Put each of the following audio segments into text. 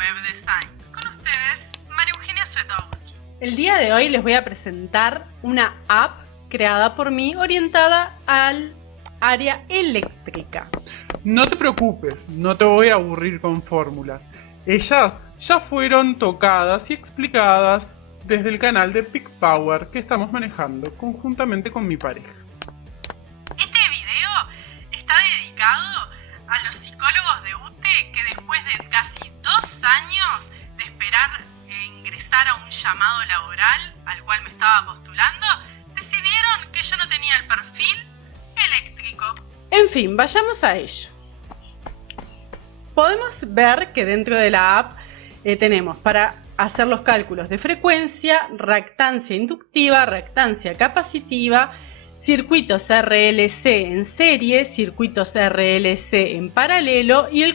Web Design. Con ustedes, María Eugenia Svetowski. El día de hoy les voy a presentar una app creada por mí orientada al área eléctrica. No te preocupes, no te voy a aburrir con fórmulas. Ellas ya fueron tocadas y explicadas desde el canal de Peak Power que estamos manejando conjuntamente con mi pareja. Este video está dedicado a los psicólogos de UTE que después de casi 2 años de esperar ingresar a un llamado laboral al cual me estaba postulando, decidieron que yo no tenía el perfil eléctrico. En fin, vayamos a ello. Podemos ver que dentro de la app tenemos para hacer los cálculos de frecuencia, reactancia inductiva, reactancia capacitiva, circuitos RLC en serie, circuitos RLC en paralelo y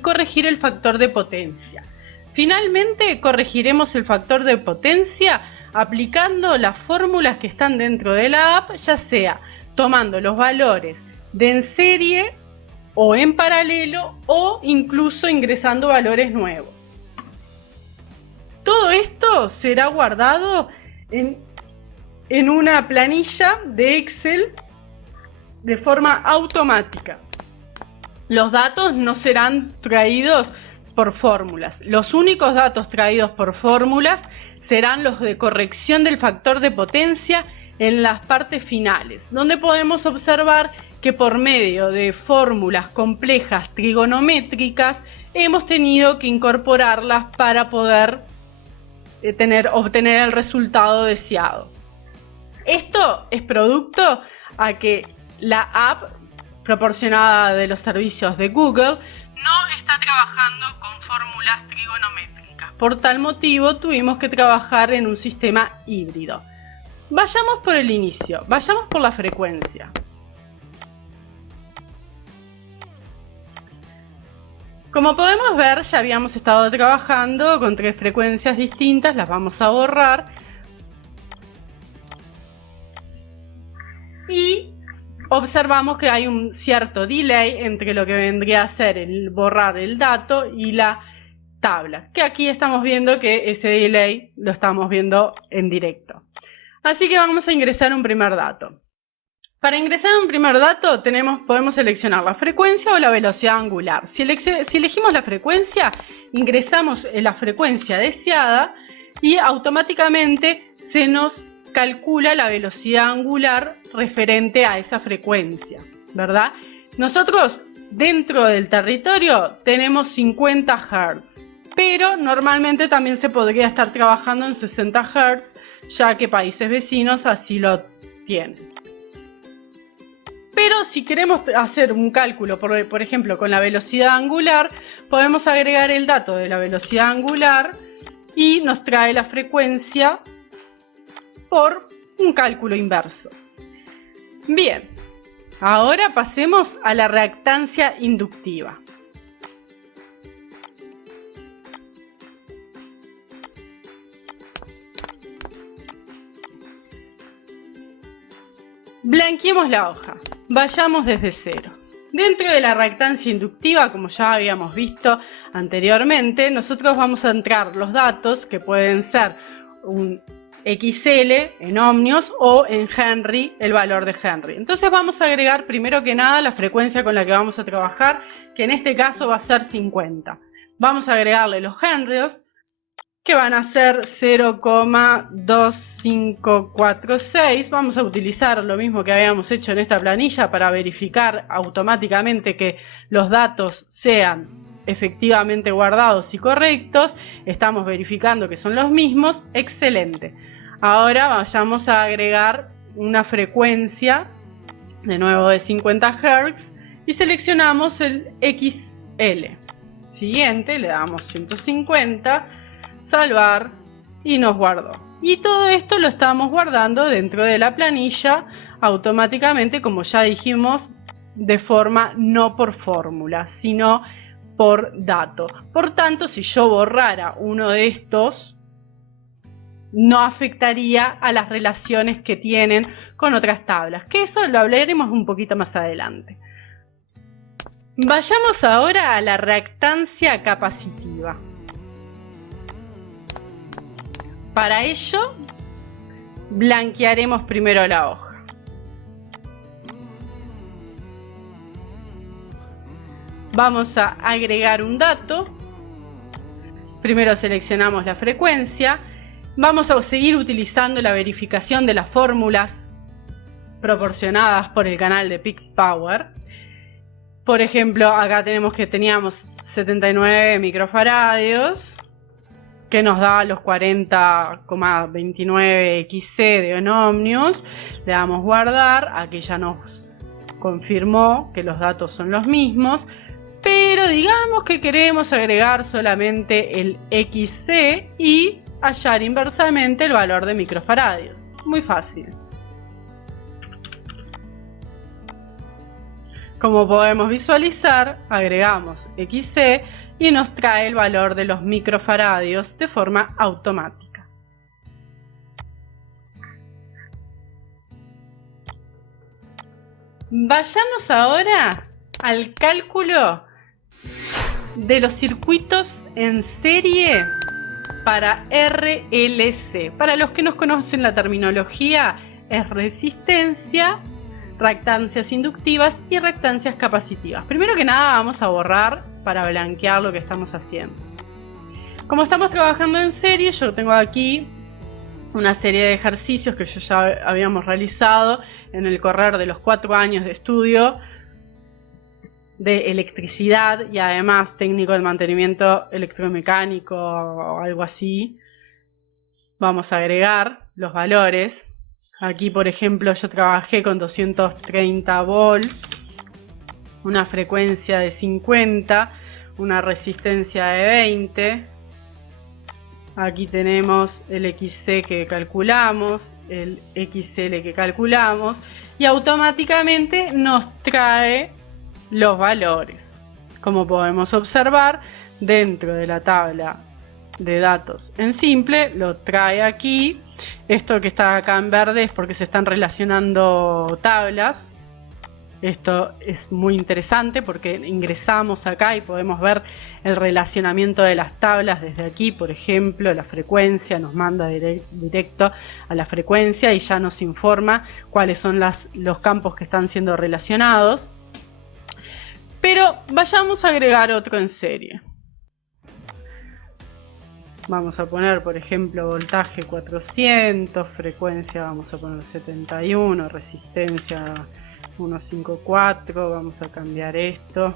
corregir el factor de potencia. Finalmente corregiremos el factor de potencia aplicando las fórmulas que están dentro de la app, ya sea tomando los valores de en serie o en paralelo o incluso ingresando valores nuevos. Todo esto será guardado en una planilla de Excel de forma automática. Los datos no serán traídos por fórmulas. Los únicos datos traídos por fórmulas serán los de corrección del factor de potencia en las partes finales, donde podemos observar que por medio de fórmulas complejas trigonométricas hemos tenido que incorporarlas para poder obtener el resultado deseado. Esto es producto a que la app proporcionada de los servicios de Google no está trabajando con fórmulas trigonométricas. Por tal motivo tuvimos que trabajar en un sistema híbrido. Vayamos por el inicio, vayamos por la frecuencia. Como podemos ver, ya habíamos estado trabajando con 3 frecuencias distintas, las vamos a borrar. Y observamos que hay un cierto delay entre lo que vendría a ser el borrar el dato y la tabla, que aquí estamos viendo que ese delay lo estamos viendo en directo. Así que vamos a ingresar un primer dato. Para ingresar un primer dato podemos seleccionar la frecuencia o la velocidad angular. Si elegimos la frecuencia, ingresamos la frecuencia deseada y automáticamente se nos calcula la velocidad angular referente a esa frecuencia, ¿verdad? Nosotros dentro del territorio tenemos 50 Hz, pero normalmente también se podría estar trabajando en 60 Hz, ya que países vecinos así lo tienen. Pero si queremos hacer un cálculo, por ejemplo, con la velocidad angular, podemos agregar el dato de la velocidad angular y nos trae la frecuencia por un cálculo inverso. Bien, ahora pasemos a la reactancia inductiva. Blanqueemos la hoja, vayamos desde cero. Dentro de la reactancia inductiva, como ya habíamos visto anteriormente, nosotros vamos a entrar los datos que pueden ser un XL en ohmios o en Henry, el valor de Henry. Entonces vamos a agregar primero que nada la frecuencia con la que vamos a trabajar, que en este caso va a ser 50. Vamos a agregarle los henrios, que van a ser 0,2546. Vamos a utilizar lo mismo que habíamos hecho en esta planilla para verificar automáticamente que los datos sean efectivamente guardados y correctos. Estamos verificando que son los mismos. Excelente. Ahora vayamos a agregar una frecuencia de nuevo de 50 Hz y seleccionamos el XL. Siguiente, le damos 150, salvar y nos guardó. Y todo esto lo estamos guardando dentro de la planilla automáticamente, como ya dijimos, de forma no por fórmula, sino por dato. Por tanto, si yo borrara uno de estos, no afectaría a las relaciones que tienen con otras tablas, que eso lo hablaremos un poquito más adelante. Vayamos ahora a la reactancia capacitiva. Para ello, blanquearemos primero la hoja. Vamos a agregar un dato. Primero seleccionamos la frecuencia. Vamos a seguir utilizando la verificación de las fórmulas proporcionadas por el canal de Peak Power. Por ejemplo, acá tenemos que teníamos 79 microfaradios, que nos da los 40,29 XC de Omnius. Le damos guardar. Aquí ya nos confirmó que los datos son los mismos, pero digamos que queremos agregar solamente el XC y hallar inversamente el valor de microfaradios. Muy fácil. Como podemos visualizar, agregamos XC y nos trae el valor de los microfaradios de forma automática. Vayamos ahora al cálculo de los circuitos en serie para RLC. Para los que no conocen la terminología, es resistencia, reactancias inductivas y reactancias capacitivas. Primero que nada vamos a borrar para blanquear lo que estamos haciendo. Como estamos trabajando en serie, yo tengo aquí una serie de ejercicios que ya habíamos realizado en el correr de los 4 años de estudio de electricidad y además técnico del mantenimiento electromecánico o algo así. Vamos a agregar los valores. Aquí, por ejemplo, yo trabajé con 230 volts, una frecuencia de 50, una resistencia de 20. Aquí tenemos el XC que calculamos, el XL que calculamos y automáticamente nos trae los valores. Como podemos observar, dentro de la tabla de datos en simple, lo trae aquí. Esto que está acá en verde es porque se están relacionando tablas. Esto es muy interesante porque ingresamos acá y podemos ver el relacionamiento de las tablas desde aquí. Por ejemplo, la frecuencia nos manda directo a la frecuencia y ya nos informa cuáles son los campos que están siendo relacionados. Pero vayamos a agregar otro en serie. Vamos a poner, por ejemplo, voltaje 400, frecuencia vamos a poner 71, resistencia 154, vamos a cambiar esto.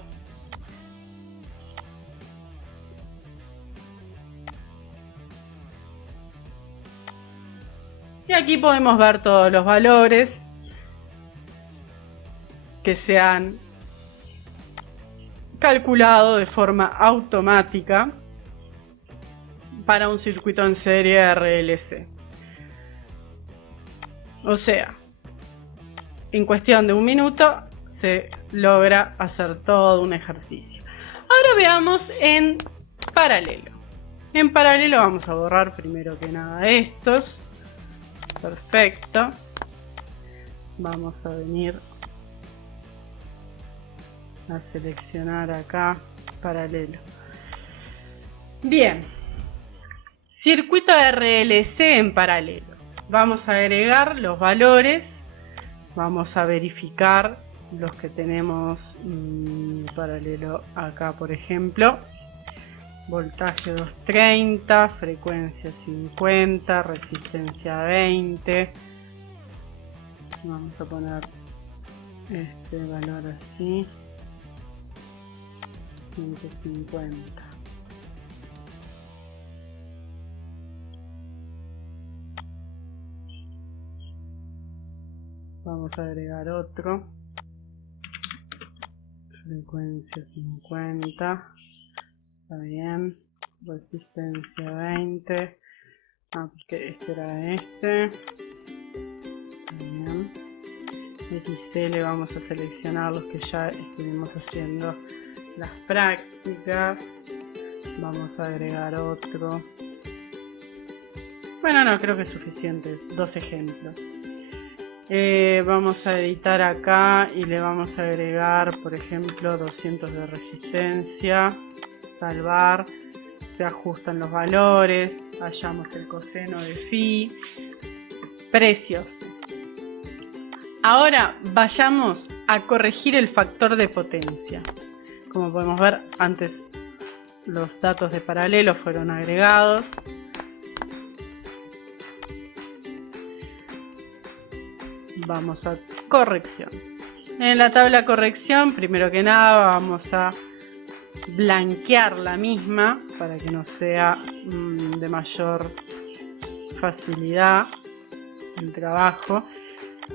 Y aquí podemos ver todos los valores que se han calculado de forma automática para un circuito en serie RLC. O sea, en cuestión de un minuto se logra hacer todo un ejercicio. Ahora veamos en paralelo. En paralelo vamos a borrar primero que nada estos. Perfecto. Vamos a venir a seleccionar acá paralelo. Bien. Circuito RLC en paralelo. Vamos a agregar los valores. Vamos a verificar los que tenemos paralelo acá, por ejemplo. Voltaje 230, frecuencia 50, resistencia 20. Vamos a poner este valor así. 150. Vamos a agregar otro. Frecuencia 50. Está bien. Resistencia 20. Porque este era este. Está bien. XL vamos a seleccionar los que ya estuvimos haciendo las prácticas. Vamos a agregar otro. Bueno, no, creo que es suficiente. 2 ejemplos. Vamos a editar acá y le vamos a agregar, por ejemplo, 200 de resistencia, salvar, se ajustan los valores, hallamos el coseno de phi, precios. Ahora vayamos a corregir el factor de potencia. Como podemos ver, antes los datos de paralelo fueron agregados. Vamos a corrección. En la tabla corrección, primero que nada, vamos a blanquear la misma para que nos sea de mayor facilidad el trabajo.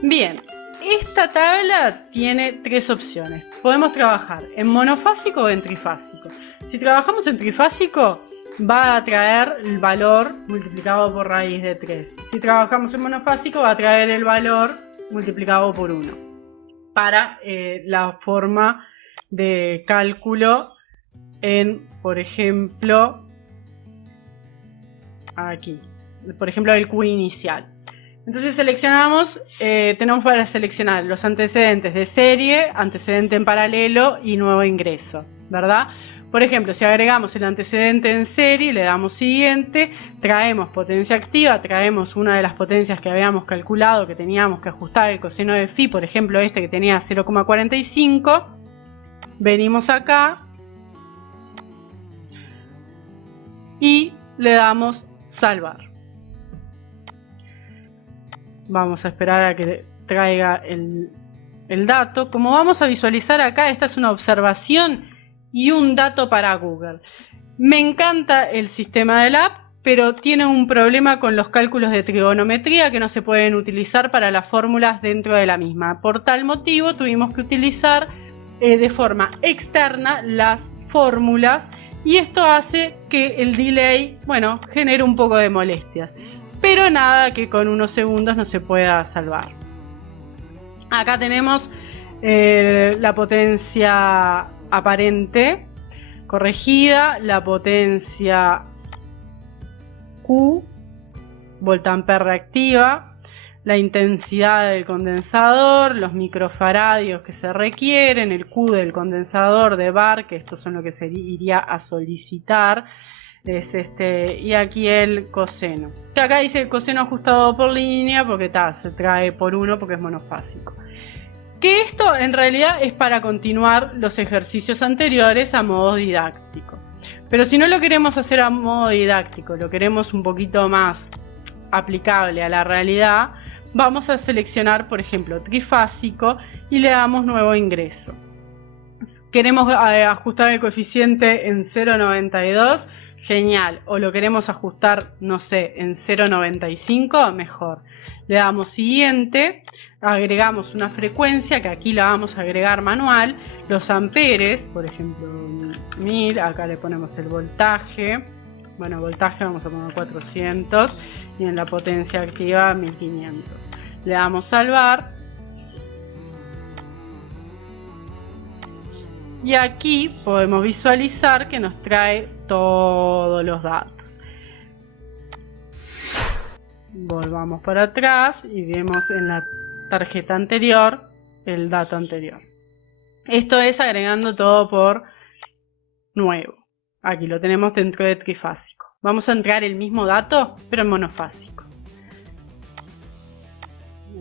Bien, esta tabla tiene tres opciones. Podemos trabajar en monofásico o en trifásico. Si trabajamos en trifásico, va a traer el valor multiplicado por raíz de 3. Si trabajamos en monofásico, va a traer el valor multiplicado por 1. Para la forma de cálculo en, por ejemplo, aquí, por ejemplo, el Q inicial. Entonces seleccionamos, tenemos para seleccionar los antecedentes de serie, antecedente en paralelo y nuevo ingreso, ¿verdad? Por ejemplo, si agregamos el antecedente en serie, le damos siguiente, traemos potencia activa, traemos una de las potencias que habíamos calculado, que teníamos que ajustar el coseno de phi, por ejemplo este que tenía 0,45, venimos acá y le damos salvar. Vamos a esperar a que traiga el dato. Como vamos a visualizar acá, esta es una observación y un dato para Google. Me encanta el sistema de la app, pero tiene un problema con los cálculos de trigonometría que no se pueden utilizar para las fórmulas dentro de la misma. Por tal motivo tuvimos que utilizar de forma externa las fórmulas y esto hace que el delay, bueno, genere un poco de molestias. Pero nada que con unos segundos no se pueda salvar. Acá tenemos la potencia aparente corregida, la potencia Q, voltampere reactiva, la intensidad del condensador, los microfaradios que se requieren, el Q del condensador de bar, que estos son lo que se iría a solicitar, es y aquí el coseno. Acá dice el coseno ajustado por línea porque se trae por 1 porque es monofásico. Que esto en realidad es para continuar los ejercicios anteriores a modo didáctico. Pero si no lo queremos hacer a modo didáctico, lo queremos un poquito más aplicable a la realidad, vamos a seleccionar, por ejemplo, trifásico y le damos nuevo ingreso. Queremos ajustar el coeficiente en 0,92, genial. O lo queremos ajustar, no sé, en 0,95, mejor. Le damos siguiente, agregamos una frecuencia que aquí la vamos a agregar manual, los amperes, por ejemplo 1000, acá le ponemos el voltaje, bueno, voltaje vamos a poner 400 y en la potencia activa 1500. Le damos salvar y aquí podemos visualizar que nos trae todos los datos. Volvamos para atrás y vemos en la tarjeta anterior el dato anterior. Esto es agregando todo por nuevo. Aquí lo tenemos dentro de trifásico. Vamos a entrar el mismo dato pero en monofásico.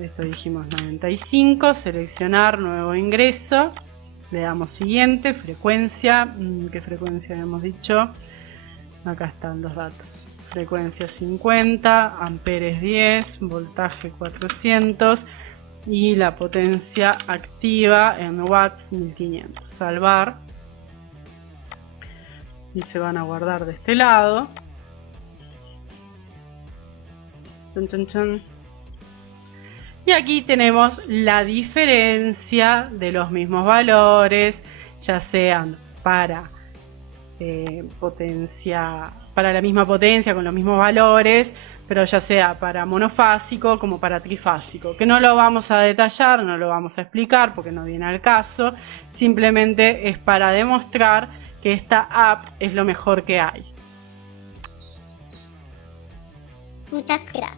Esto dijimos 95, seleccionar nuevo ingreso, le damos siguiente, frecuencia, ¿qué frecuencia habíamos dicho? Acá están los datos. Frecuencia 50, amperes 10, voltaje 400 y la potencia activa en watts 1500. Salvar y se van a guardar de este lado. Chun, chun, chun. Y aquí tenemos la diferencia de los mismos valores, ya sean para para la misma potencia con los mismos valores, pero ya sea para monofásico como para trifásico, que no lo vamos a detallar, no lo vamos a explicar porque no viene al caso, simplemente es para demostrar que esta app es lo mejor que hay. Muchas gracias.